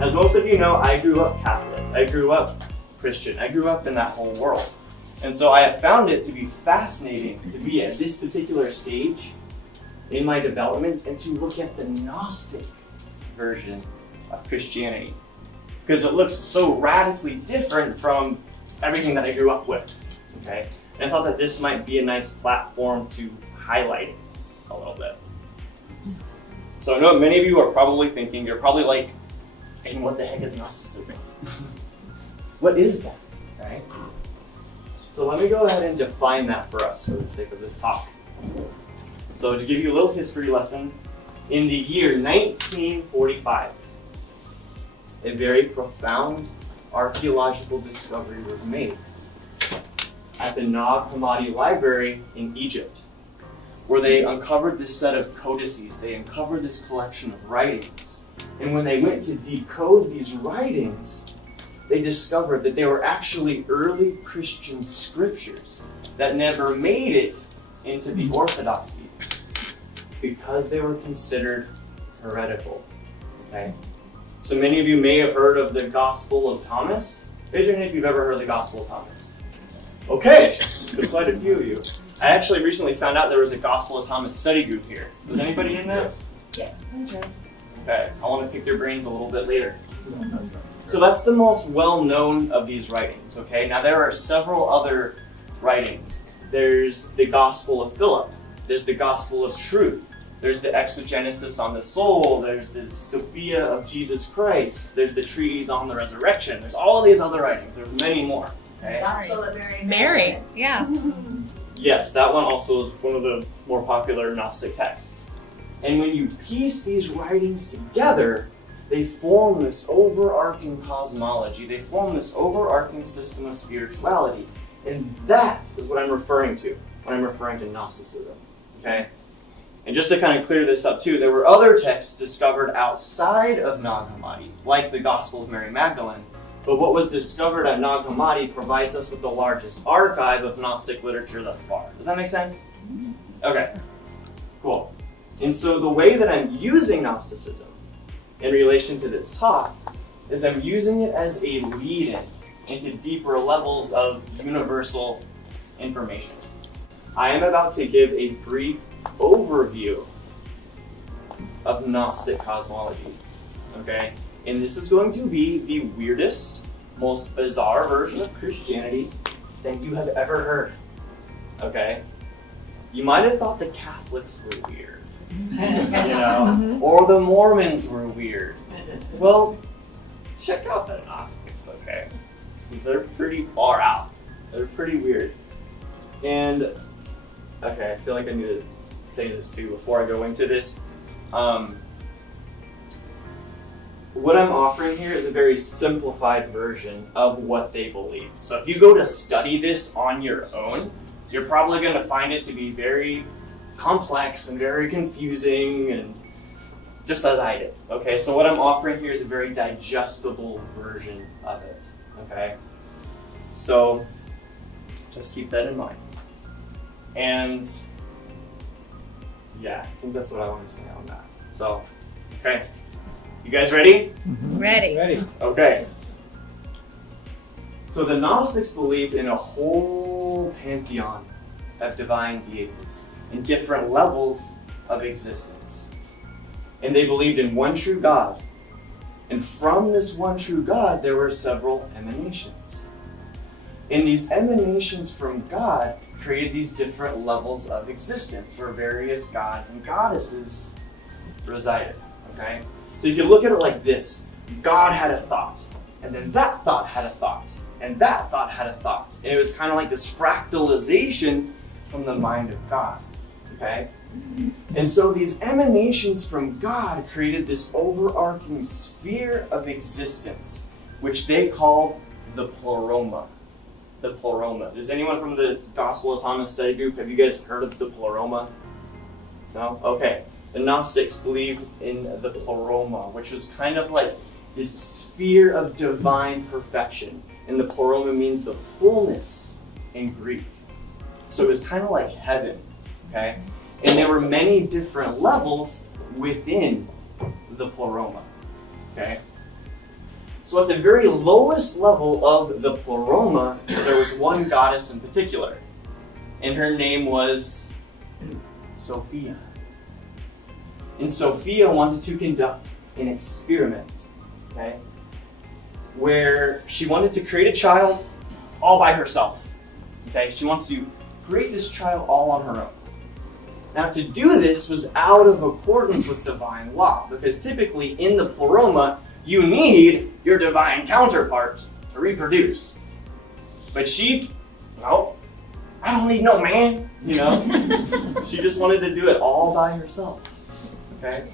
As most of you know, I grew up Catholic. I grew up Christian. I grew up in that whole world. And so I have found it to be fascinating to be at this particular stage in my development and to look at the Gnostic version of Christianity. Because it looks so radically different from everything that I grew up with. Okay? And I thought that this might be a nice platform to highlight it a little bit. So I know many of you are probably thinking, you're probably like, hey, what the heck is Gnosticism? What is that? Right? So let me go ahead and define that for us for the sake of this talk. So to give you a little history lesson, in the year 1945, a very profound archaeological discovery was made at the Nag Hammadi Library in Egypt, where they uncovered this set of codices. They uncovered this collection of writings. And when they went to decode these writings, they discovered that they were actually early Christian scriptures that never made it into the Orthodoxy because they were considered heretical. Okay? So many of you may have heard of the Gospel of Thomas. Raise your hand if you've ever heard of the Gospel of Thomas. Okay, so quite a few of you. I actually recently found out there was a Gospel of Thomas study group here. Was anybody in that? Yeah, interest. Okay, I want to pick their brains a little bit later. So that's the most well-known of these writings, okay? Now there are several other writings. There's the Gospel of Philip. There's the Gospel of Truth. There's the Exogenesis on the Soul. There's the Sophia of Jesus Christ. There's the Treatise on the Resurrection. There's all of these other writings. There's many more, okay? Gospel of Mary, yeah. Yes, that one also is one of the more popular Gnostic texts. And when you piece these writings together, they form this overarching cosmology. They form this overarching system of spirituality. And that is what I'm referring to when I'm referring to Gnosticism. Okay? And just to kind of clear this up too, there were other texts discovered outside of Nag Hammadi, like the Gospel of Mary Magdalene. But what was discovered at Nag Hammadi provides us with the largest archive of Gnostic literature thus far. Does that make sense? Okay, cool. And so the way that I'm using Gnosticism in relation to this talk is I'm using it as a lead-in into deeper levels of universal information. I am about to give a brief overview of Gnostic cosmology, okay? And this is going to be the weirdest, most bizarre version of Christianity that you have ever heard, okay? You might have thought the Catholics were weird, you know, or the Mormons were weird. Well, check out the Gnostics, okay? Because they're pretty far out. They're pretty weird. And, okay, I feel like I need to say this too before I go into this. What I'm offering here is a very simplified version of what they believe. So if you go to study this on your own, you're probably going to find it to be very complex and very confusing, and just as I did. Okay, so what I'm offering here is a very digestible version of it. Okay, so just keep that in mind. And yeah, I think that's what I want to say on that. So, okay. You guys ready? Ready. Okay. So the Gnostics believed in a whole pantheon of divine deities in different levels of existence. And they believed in one true God. And from this one true God, there were several emanations. And these emanations from God created these different levels of existence where various gods and goddesses resided. Okay? So you can look at it like this. God had a thought, and then that thought had a thought, and that thought had a thought. And it was kind of like this fractalization from the mind of God. Okay? And so these emanations from God created this overarching sphere of existence, which they called the Pleroma. The Pleroma. Is anyone from the Gospel of Thomas study group, have you guys heard of the Pleroma? No? Okay. The Gnostics believed in the Pleroma, which was kind of like this sphere of divine perfection. And the Pleroma means the fullness in Greek. So it was kind of like heaven, okay? And there were many different levels within the Pleroma, okay? So at the very lowest level of the Pleroma, there was one goddess in particular, and her name was Sophia. And Sophia wanted to conduct an experiment, okay, where she wanted to create a child all by herself. Okay, she wants to create this child all on her own. Now, to do this was out of accordance with divine law, because typically in the Pleroma, you need your divine counterpart to reproduce. But she, no, I don't need no man, you know? She just wanted to do it all by herself, okay?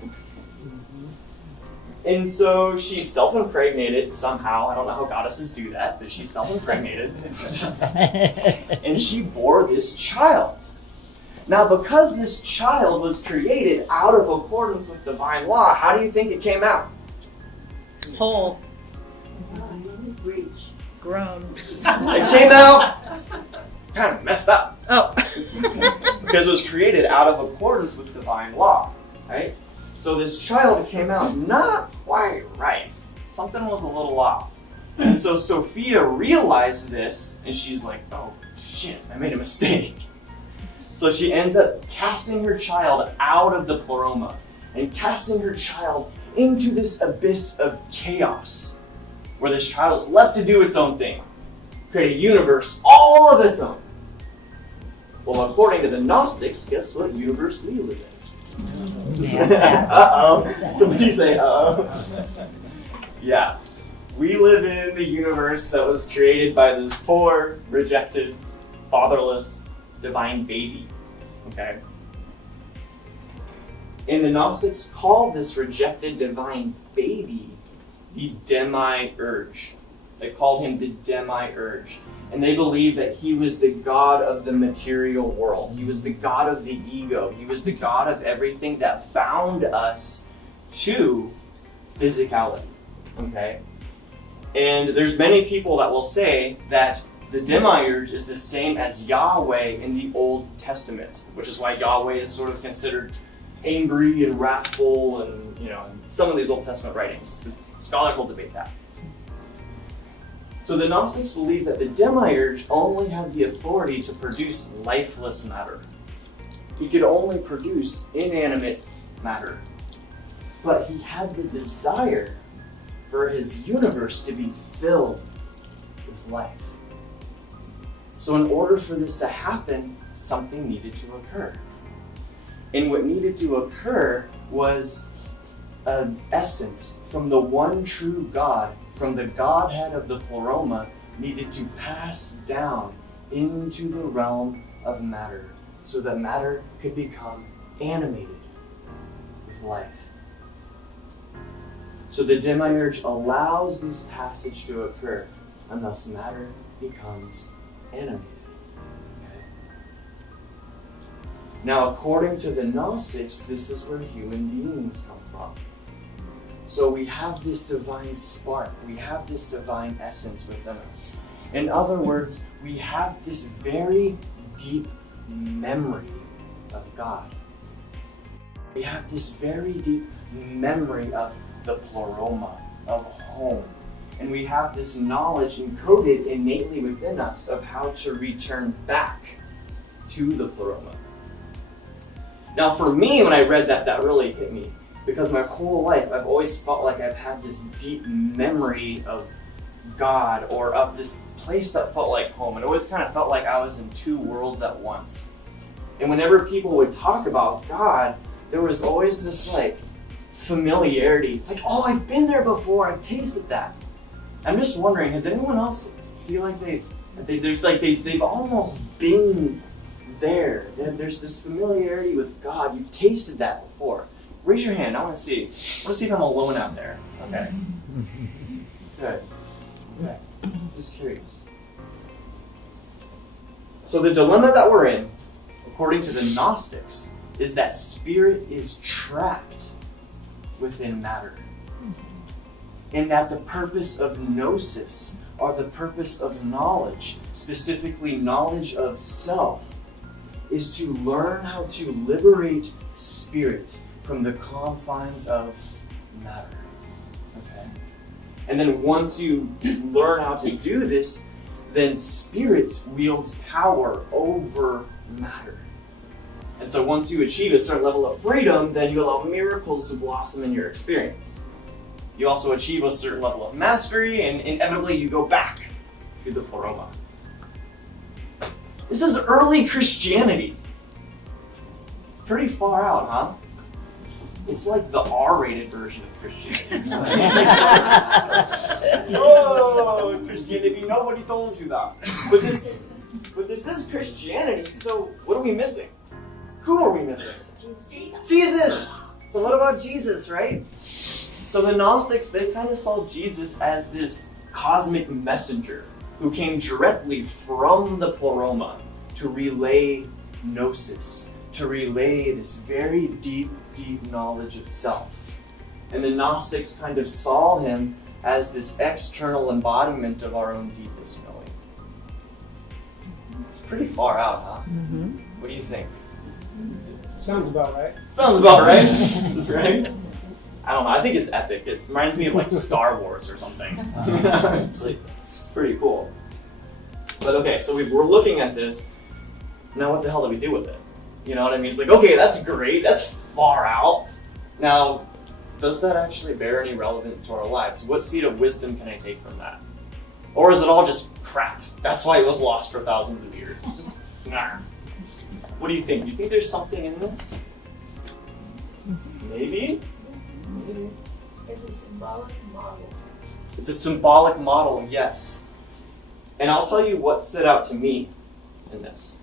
And so she self-impregnated somehow. I don't know how goddesses do that, but she self-impregnated. And she bore this child. Now, because this child was created out of accordance with divine law, how do you think it came out? Whole. Grown. It came out kind of messed up. Oh. Because it was created out of accordance with divine law, right? So this child came out not quite right. Something was a little off. And so Sophia realized this, and she's like, oh shit, I made a mistake. So she ends up casting her child out of the Pleroma and casting her child into this abyss of chaos, where this child is left to do its own thing, create a universe all of its own. Well, according to the Gnostics, guess what universe we live in? Uh-oh. Somebody say uh-oh. Yeah. We live in the universe that was created by this poor, rejected, fatherless, divine baby. Okay? And the Gnostics called this rejected divine baby the Demiurge. They called him the Demiurge. And they believed that he was the god of the material world. He was the god of the ego. He was the god of everything that bound us to physicality. Okay? And there's many people that will say that the Demiurge is the same as Yahweh in the Old Testament, which is why Yahweh is sort of considered angry and wrathful, and in some of these Old Testament writings. Scholars will debate that. So the Gnostics believed that the Demiurge only had the authority to produce lifeless matter. He could only produce inanimate matter. But he had the desire for his universe to be filled with life. So in order for this to happen, something needed to occur. And what needed to occur was an essence from the one true God, from the Godhead of the Pleroma, needed to pass down into the realm of matter, so that matter could become animated with life. So the Demiurge allows this passage to occur, and thus matter becomes animated. Okay? Now, according to the Gnostics, this is where human beings come from. So we have this divine spark, we have this divine essence within us. In other words, we have this very deep memory of God. We have this very deep memory of the Pleroma, of home. And we have this knowledge encoded innately within us of how to return back to the Pleroma. Now for me, when I read that, that really hit me. Because my whole life, I've always felt like I've had this deep memory of God, or of this place that felt like home. It always kind of felt like I was in two worlds at once. And whenever people would talk about God, there was always this familiarity. It's like, oh, I've been there before, I've tasted that. I'm just wondering, has anyone else feel like they've almost been there? There's this familiarity with God. You've tasted that before. Raise your hand. I want to see. If I'm alone out there. Okay. Good. Okay. Just curious. So the dilemma that we're in, according to the Gnostics, is that spirit is trapped within matter. And that the purpose of gnosis, or the purpose of knowledge, specifically knowledge of self, is to learn how to liberate spirit from the confines of matter. Okay? And then once you learn how to do this, then spirit wields power over matter. And so once you achieve a certain level of freedom, then you allow miracles to blossom in your experience. You also achieve a certain level of mastery, and inevitably you go back to the Pleroma. This is early Christianity. Pretty far out, huh? It's like the R-rated version of Christianity. Oh, Christianity, nobody told you that. But this is Christianity, so what are we missing? Who are we missing? Jesus! So what about Jesus, right? So the Gnostics, they kind of saw Jesus as this cosmic messenger who came directly from the Pleroma to relay gnosis, to relay this very deep, deep knowledge of self. And the Gnostics kind of saw him as this external embodiment of our own deepest knowing. It's pretty far out, huh? Mm-hmm. What do you think? Sounds about right. Sounds about right, right? I don't know, I think it's epic. It reminds me of like Star Wars or something. It's pretty cool. But okay, so we're looking at this. Now what the hell do we do with it? You know what I mean? It's like, okay, that's great, that's far out. Now, does that actually bear any relevance to our lives? What seed of wisdom can I take from that? Or is it all just crap? That's why it was lost for thousands of years. Just, nah. What do you think? Do you think there's something in this? Maybe? It's a symbolic model. It's a symbolic model, yes. And I'll tell you what stood out to me in this.